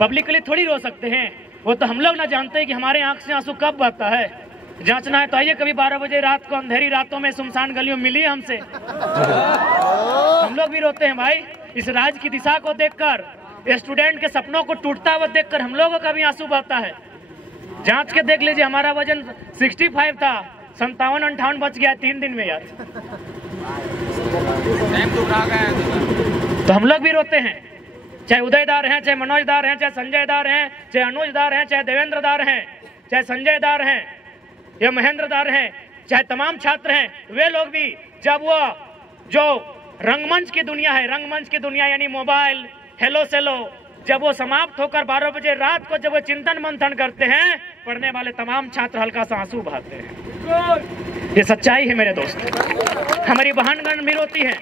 Publicly थोड़ी रो सकते हैं। वो तो हम लोग ना जानते हैं कि हमारे आंख से आंसू कब बहता है। जांचना है तो आइए कभी 12 बजे रात को अंधेरी रातों में सुनसान गलियों मिली हमसे। हम लोग भी रोते हैं भाई इस राज्य की दिशा को देखकर, स्टूडेंट के सपनों को टूटता हुआ देखकर हम लोगों का भी आंसू बहता है। जांच के देख लीजिए, हमारा वजन 65 था, 57-58 बच गया 3 दिन में यार। तो हम लोग भी रोते हैं, चाहे उदयदार हैं, चाहे मनोजदार हैं, चाहे संजयदार हैं, चाहे अनुजदार हैं, चाहे देवेंद्रदार हैं, चाहे संजयदार हैं या महेंद्रदार हैं, चाहे तमाम छात्र हैं, वे लोग भी जब वो जो रंगमंच की दुनिया है, रंगमंच की दुनिया यानी मोबाइल, हेलो सेलो, जब वो समाप्त होकर 12 बजे रात को जब वो चिंतन मंथन करते हैं, पढ़ने वाले तमाम छात्र हल्का सा आंसू बहाते हैं। ये सच्चाई है मेरे दोस्त। हमारी बहनगण भी रोती हैं,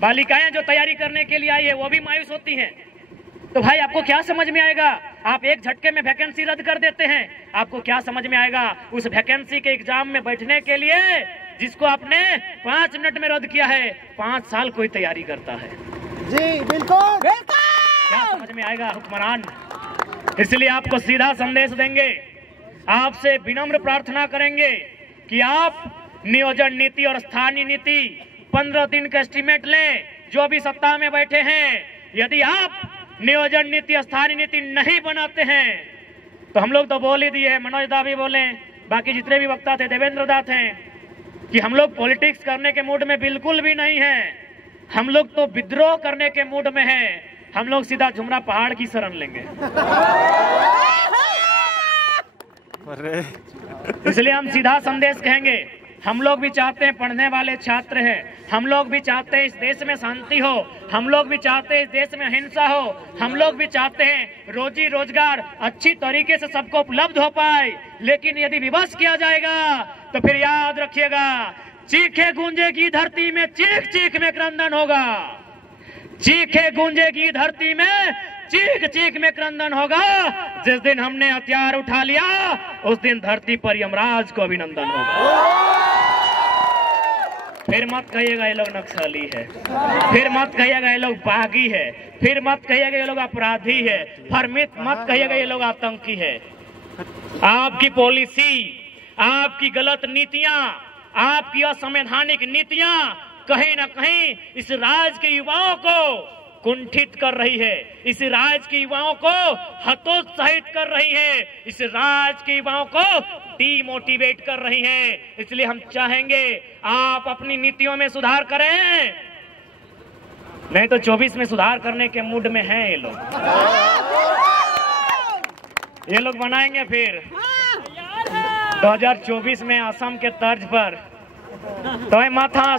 बालिकाएं जो तैयारी करने के लिए आई है वो भी मायूस होती हैं। तो भाई आपको क्या समझ में आएगा? आप एक झटके में वैकेंसी रद्द कर देते हैं, आपको क्या समझ में आएगा उस वैकेंसी के एग्जाम में बैठने के लिए जिसको आपने 5 मिनट में रद्द किया है, 5 साल कोई तैयारी करता है। जी बिल्कुल, क्या समझ में आएगा हुक्मरान? इसलिए आपको सीधा संदेश देंगे, आपसे विनम्र प्रार्थना करेंगे कि आप नियोजन नीति और स्थानीय नीति 15 दिन का एस्टीमेट लें। जो भी सत्ता में बैठे हैं, यदि आप नियोजन नीति स्थानीय नीति नहीं बनाते हैं तो हम लोग तो बोल ही दिए हैं, मनोज दा भी बोले, बाकी जितने भी वक्ता थे, देवेंद्र दा थे, कि हम लोग पॉलिटिक्स करने के मूड में बिल्कुल भी नहीं है। हम लोग तो विद्रोह करने के मूड में हैं। हम लोग सीधा झुमरा पहाड़ की शरण लेंगे। इसलिए हम सीधा संदेश कहेंगे, हम लोग भी चाहते हैं पढ़ने वाले छात्र हैं, हम लोग भी चाहते हैं इस देश में शांति हो, हम लोग भी चाहते हैं इस देश में अहिंसा हो, हम लोग भी चाहते हैं रोजी रोजगार अच्छी तरीके से सबको उपलब्ध हो पाए। लेकिन यदि विवश किया जाएगा तो फिर याद रखिएगा, चीखे गूंजेगी धरती में, चीख चीख में क्रंदन होगा। चीखे गूंजेगी धरती में, चीख चीख में क्रंदन होगा। जिस दिन हमने हथियार उठा लिया उस दिन धरती पर यमराज को अभिनंदन होगा। फिर मत कहिएगा ये लोग नक्सली है, फिर मत कहिएगा ये लोग बागी है, फिर मत कहिएगा ये लोग अपराधी है, फिर मत कहिएगा ये लोग आतंकी है। आपकी पॉलिसी, आपकी गलत नीतियां, आपकी असंवैधानिक नीतियां कहीं ना कहीं इस राज्य के युवाओं को कुंठित कर रही है, इस राज्य के युवाओं को हतोत्साहित कर रही है, इस राज्य के युवाओं को डीमोटिवेट कर रही है। इसलिए हम चाहेंगे आप अपनी नीतियों में सुधार करें, नहीं तो 24 में सुधार करने के मूड में हैं ये लोग। ये लोग बनाएंगे फिर 2024 में असम के तर्ज पर। तो माथा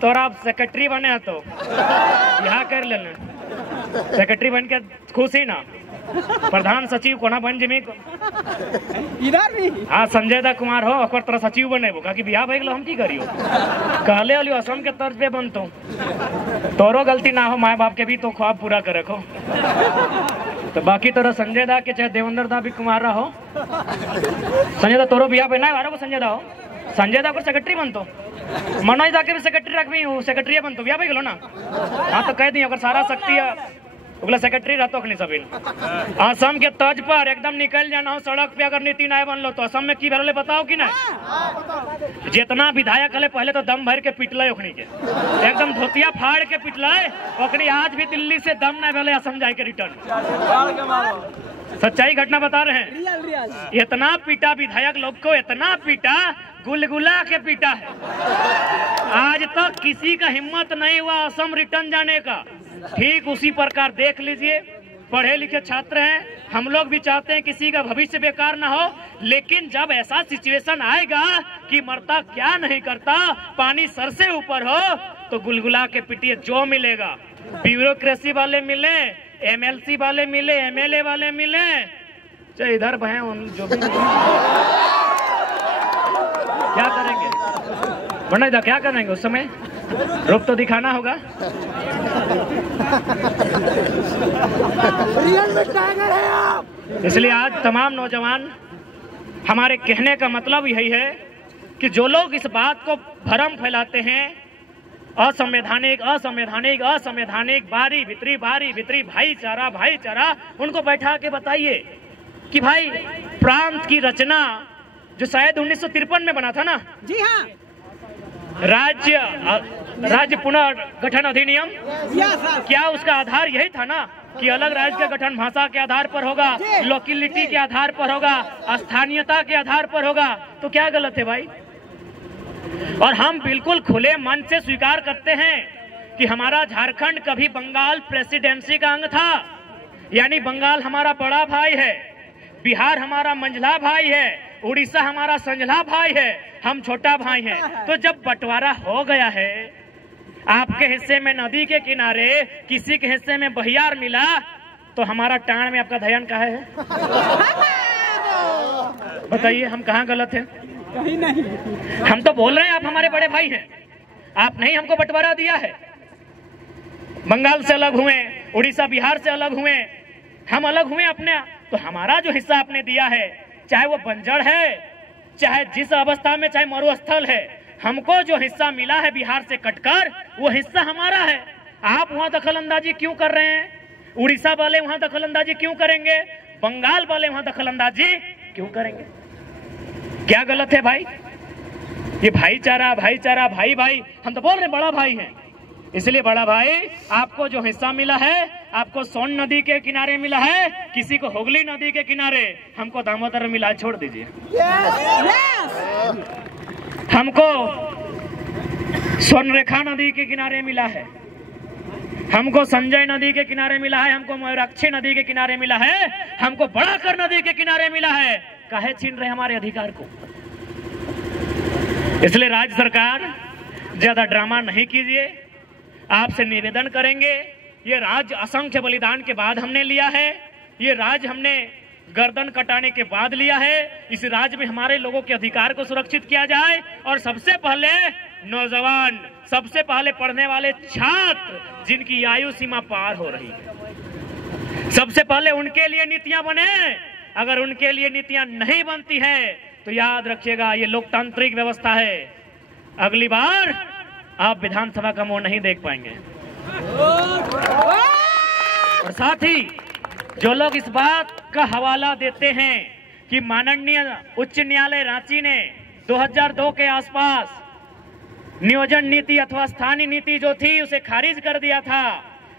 तोरा सेक्रेटरी बने तो यहाँ कर लेना, सेक्रेटरी बन के खुशी ना, प्रधान सचिव कोना बन जमी इधर भी हाँ संजय दा कुमार हो और तोरा सचिव बनेबो कि बियाह भइल हम की करियो, कहले वाली असम के तर्ज पे बनतो। तोरो गलती ना हो, माए बाप के भी तो ख्वाब पूरा करे को। तो बाकी तोरा संजय दा के चाहे देवेंद्र दा भी कुमार हो, संजय दा तोरो बियाह बना है, संजय दा हो, संजय दा को सेक्रेटरी बनतो, मनोज दा के भी सेक्रेटरी रखबी, सेक्रेटरी बनतो, बियाह भइल ना। हाँ तो कह दी अगर सारा शक्ति ओकला सेक्रेटरी रहतो नहीं सबिन। असम के तर्ज पर एकदम निकल जाना हो सड़क पे, अगर नीति नहीं बनलो तो असम में की भरले बताओ कि नहीं। जितना विधायक हले पहले तो दम भर के पिटले ओखनी के, एकदम धोतिया फाड़ के पिटले, ओखनी आज भी दिल्ली से दम नहीं भले असम जाए के रिटर्न। सच्चाई घटना बता रहे हैं। इतना पीटा विधायक लोग को, इतना पीटा, गुलगुला के पीटा है। आज तक किसी का हिम्मत नहीं हुआ असम रिटर्न जाने का। ठीक उसी प्रकार देख लीजिए, पढ़े लिखे छात्र हैं, हम लोग भी चाहते हैं किसी का भविष्य बेकार ना हो, लेकिन जब ऐसा सिचुएशन आएगा कि मरता क्या नहीं करता, पानी सर से ऊपर हो, तो गुलगुला के पिटिए। जो मिलेगा, ब्यूरोक्रेसी वाले मिले, एमएलसी वाले मिले, एमएलए वाले मिले, चाहे इधर बहे जो भी क्या करेंगे बना, क्या करेंगे उस समय? रूप तो दिखाना होगा। इसलिए आज तमाम नौजवान, हमारे कहने का मतलब यही है कि जो लोग इस बात को भ्रम फैलाते हैं असंवैधानिक असंवैधानिक असंवैधानिक, बारी भीतरी भाईचारा। उनको बैठा के बताइए कि भाई प्रांत की रचना जो शायद 1953 में बना था ना, जी हाँ, राज्य पुनर्गठन अधिनियम, क्या उसका आधार यही था ना कि अलग राज्य का गठन भाषा के आधार पर होगा, लोकेलिटी के आधार पर होगा, स्थानीयता के आधार पर होगा? तो क्या गलत है भाई? और हम बिल्कुल खुले मन से स्वीकार करते हैं कि हमारा झारखंड कभी बंगाल प्रेसिडेंसी का अंग था, यानी बंगाल हमारा बड़ा भाई है, बिहार हमारा मंझला भाई है, उड़ीसा हमारा संझला भाई है, हम छोटा भाई हैं। तो जब बंटवारा हो गया है, आपके हिस्से में नदी के किनारे, किसी के हिस्से में बहियार मिला, तो हमारा टाण में आपका ध्यान कहाँ है? बताइए, हम कहाँ गलत हैं? कहीं नहीं। हम तो बोल रहे हैं आप हमारे बड़े भाई हैं, आप नहीं हमको बंटवारा दिया है। बंगाल से अलग हुए, उड़ीसा बिहार से अलग हुए, हम अलग हुए अपने, तो हमारा जो हिस्सा आपने दिया है, चाहे वो बंजर है, चाहे जिस अवस्था में, चाहे मरुस्थल है, हमको जो हिस्सा मिला है बिहार से कटकर, वो हिस्सा हमारा है। आप वहां दखल अंदाजी क्यों कर रहे हैं? उड़ीसा वाले वहां दखल अंदाजी क्यों करेंगे? बंगाल वाले वहां दखल अंदाजी क्यों करेंगे? क्या गलत है भाई? ये भाईचारा भाई, हम तो बोल रहे बड़ा भाई हैं। इसलिए बड़ा भाई, आपको जो हिस्सा मिला है, आपको सोन नदी के किनारे मिला है, किसी को हुगली नदी के किनारे, हमको दामोदर मिला, छोड़ दीजिए। हमको स्वर्णरेखा नदी के किनारे मिला है, हमको संजय नदी के किनारे मिला है, हमको मयूराक्षी नदी के किनारे मिला है, हमको बड़ाकर नदी के किनारे मिला है। काहे छीन रहे हमारे अधिकार को? इसलिए राज्य सरकार, ज्यादा ड्रामा नहीं कीजिए, आपसे निवेदन करेंगे। ये राज्य असंख्य बलिदान के बाद हमने लिया है, ये राज्य हमने गर्दन कटाने के बाद लिया है। इस राज्य में हमारे लोगों के अधिकार को सुरक्षित किया जाए, और सबसे पहले नौजवान, सबसे पहले पढ़ने वाले छात्र जिनकी आयु सीमा पार हो रही है, सबसे पहले उनके लिए नीतियां बने। अगर उनके लिए नीतियां नहीं बनती है तो याद रखिएगा, ये लोकतांत्रिक व्यवस्था है, अगली बार आप विधानसभा का मुंह नहीं देख पाएंगे। और साथ ही जो लोग इस बात का हवाला देते हैं कि माननीय उच्च न्यायालय रांची ने 2002 के आसपास नियोजन नीति अथवा स्थानीय नीति जो थी उसे खारिज कर दिया था,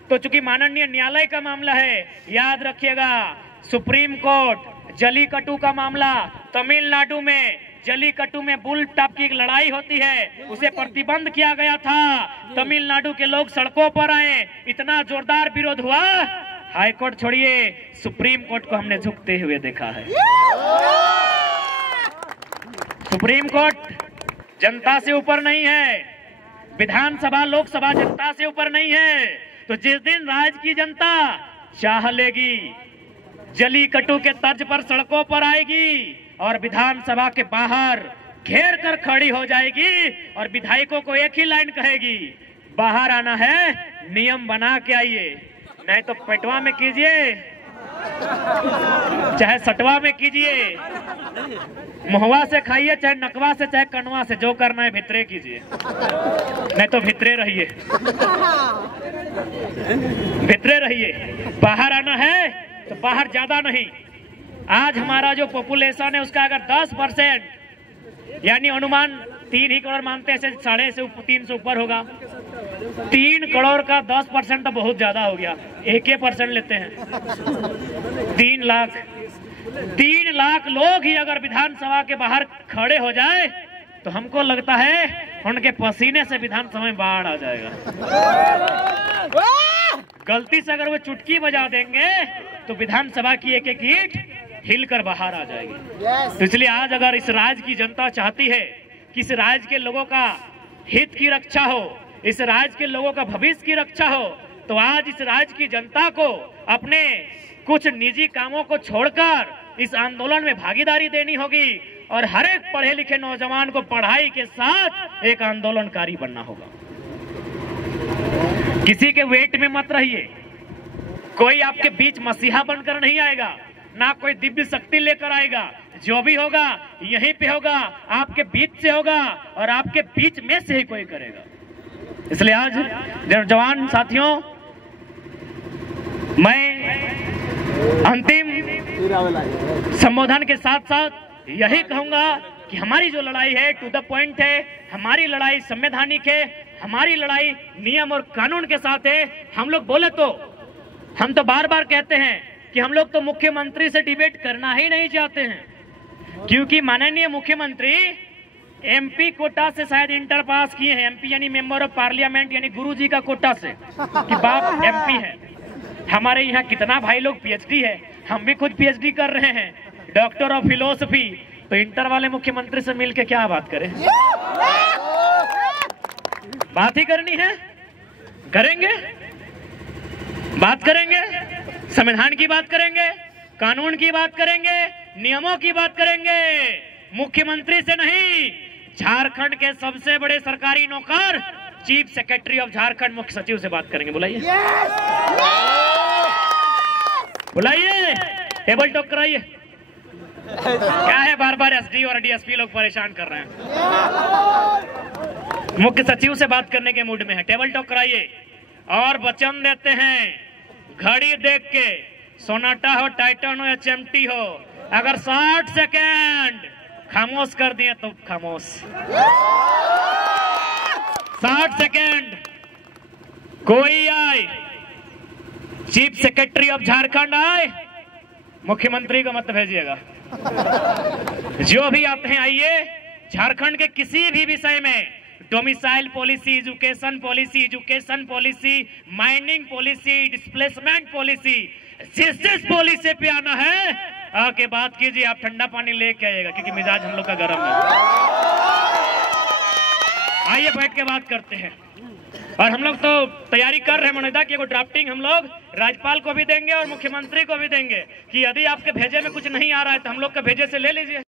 तो चूंकि माननीय न्यायालय का मामला है, याद रखिएगा, सुप्रीम कोर्ट जलीकट्टू का मामला, तमिलनाडु में जलीकट्टू में बुल टॉप की एक लड़ाई होती है, उसे प्रतिबंध किया गया था। तमिलनाडु के लोग सड़कों पर आए, इतना जोरदार विरोध हुआ, हाईकोर्ट छोड़िए, सुप्रीम कोर्ट को हमने झुकते हुए देखा है। सुप्रीम कोर्ट जनता से ऊपर नहीं है, विधानसभा लोकसभा जनता से ऊपर नहीं है। तो जिस दिन राज्य की जनता चाह लेगी, जलीकट्टू के तर्ज पर सड़कों पर आएगी और विधानसभा के बाहर घेर कर खड़ी हो जाएगी और विधायकों को एक ही लाइन कहेगी, बाहर आना है, नियम बना के आइए, नहीं तो पेटवा में कीजिए, चाहे सटवा में कीजिए, मुहवा से खाइए, चाहे नकवा से, चाहे कनवा से, जो करना है भितरे कीजिए, नहीं तो भितरे रहिए, भितरे रहिए। बाहर आना है तो बाहर ज्यादा नहीं। आज हमारा जो पॉपुलेशन है उसका अगर 10% यानी अनुमान 3 ही करोड़ मानते हैं, 3.5 से ऊपर होगा। 3 करोड़ का 10% तो बहुत ज्यादा हो गया, 1% लेते हैं, 3 लाख लोग ही अगर विधानसभा के बाहर खड़े हो जाए तो हमको लगता है उनके पसीने से विधानसभा में बाढ़ आ जाएगा। गलती से अगर वो चुटकी बजा देंगे तो विधानसभा की एक एक ईंट हिलकर बाहर आ जाएगी। तो इसलिए आज अगर इस राज्य की जनता चाहती है कि इस राज्य के लोगों का हित की रक्षा हो, इस राज्य के लोगों का भविष्य की रक्षा हो, तो आज इस राज्य की जनता को अपने कुछ निजी कामों को छोड़कर इस आंदोलन में भागीदारी देनी होगी और हर एक पढ़े लिखे नौजवान को पढ़ाई के साथ एक आंदोलनकारी बनना होगा। किसी के वेट में मत रहिए, कोई आपके बीच मसीहा बनकर नहीं आएगा, ना कोई दिव्य शक्ति लेकर आएगा। जो भी होगा यहीं पे होगा, आपके बीच से होगा और आपके बीच में से ही कोई करेगा। इसलिए आज जवान साथियों, मैं अंतिम संबोधन के साथ साथ यही कहूंगा कि हमारी जो लड़ाई है टू द पॉइंट है, हमारी लड़ाई संवैधानिक है, हमारी लड़ाई नियम और कानून के साथ है। हम लोग बोले तो, हम तो बार बार कहते हैं कि हम लोग तो मुख्यमंत्री से डिबेट करना ही नहीं चाहते हैं, क्योंकि माननीय मुख्यमंत्री एमपी कोटा से शायद इंटर पास किए हैं। एमपी यानी मेंबर ऑफ पार्लियामेंट, यानी गुरुजी का कोटा से कि बाप एमपी है। हमारे यहाँ कितना भाई लोग पीएचडी है, हम भी खुद पीएचडी कर रहे हैं, डॉक्टर ऑफ फिलोसफी। तो इंटर वाले मुख्यमंत्री से मिलके क्या बात करें? बात ही करनी है, करेंगे, बात करेंगे, संविधान की बात करेंगे, कानून की बात करेंगे, नियमों की बात करेंगे। मुख्यमंत्री से नहीं, झारखंड के सबसे बड़े सरकारी नौकर चीफ सेक्रेटरी ऑफ झारखंड मुख्य सचिव से बात करेंगे। बुलाइए, बुलाइए, टेबल टॉक कराइए। क्या है बार बार एसडी और डीएसपी लोग परेशान कर रहे हैं। मुख्य सचिव से बात करने के मूड में है, टेबल टॉक कराइए। और वचन देते हैं, घड़ी देख के, सोनाटा हो, टाइटन हो या चिमटी हो, अगर 60 सेकेंड खामोश कर दिए तो खामोश। 60 सेकेंड कोई आए, चीफ सेक्रेटरी ऑफ झारखंड आए, मुख्यमंत्री को मत भेजिएगा। जो भी आते हैं आइए। झारखंड के किसी भी विषय में, domicile policy, education policy, mining policy, displacement policy, जिस पॉलिसी पे आना है आके बात कीजिए। आप ठंडा पानी लेके आइएगा, क्योंकि मिजाज हम लोग का गर्म है। आइए बैठ के बात करते हैं। और हम लोग तो तैयारी कर रहे हैं मनोदा की, ड्राफ्टिंग हम लोग राज्यपाल को भी देंगे और मुख्यमंत्री को भी देंगे कि यदि आपके भेजे में कुछ नहीं आ रहा है तो हम लोग के भेजे से ले लीजिए।